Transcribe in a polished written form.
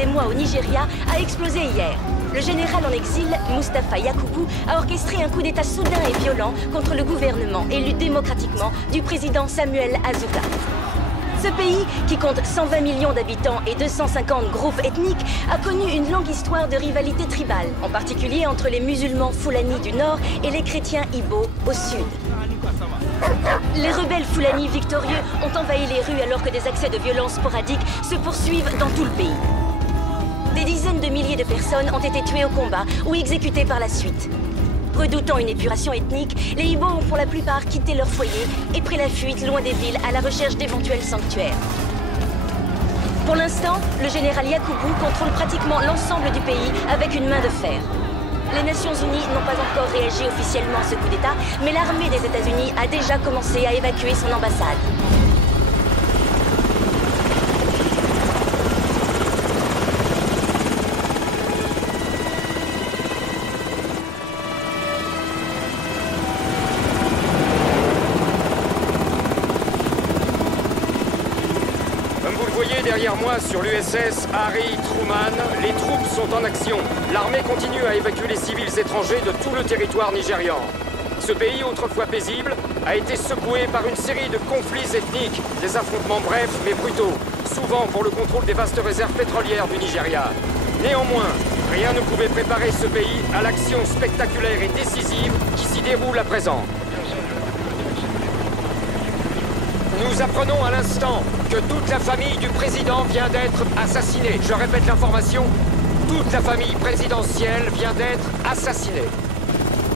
des mois au Nigeria a explosé hier. Le général en exil, Mustapha Yakubu, a orchestré un coup d'État soudain et violent contre le gouvernement élu démocratiquement du président Samuel Azuka. Ce pays, qui compte 120 millions d'habitants et 250 groupes ethniques, a connu une longue histoire de rivalité tribale, en particulier entre les musulmans Fulani du nord et les chrétiens Igbo au sud. Les rebelles Fulani victorieux ont envahi les rues alors que des accès de violence sporadiques se poursuivent dans tout le pays. Des dizaines de milliers de personnes ont été tuées au combat ou exécutées par la suite. Redoutant une épuration ethnique, les Igbo ont pour la plupart quitté leur foyer et pris la fuite loin des villes à la recherche d'éventuels sanctuaires. Pour l'instant, le général Yakubu contrôle pratiquement l'ensemble du pays avec une main de fer. Les Nations Unies n'ont pas encore réagi officiellement à ce coup d'État, mais l'armée des États-Unis a déjà commencé à évacuer son ambassade. Derrière moi, sur l'USS Harry Truman, les troupes sont en action. L'armée continue à évacuer les civils étrangers de tout le territoire nigérian. Ce pays, autrefois paisible, a été secoué par une série de conflits ethniques, des affrontements brefs mais brutaux, souvent pour le contrôle des vastes réserves pétrolières du Nigeria. Néanmoins, rien ne pouvait préparer ce pays à l'action spectaculaire et décisive qui s'y déroule à présent. Nous apprenons à l'instant que toute la famille du président vient d'être assassinée. Je répète l'information, toute la famille présidentielle vient d'être assassinée.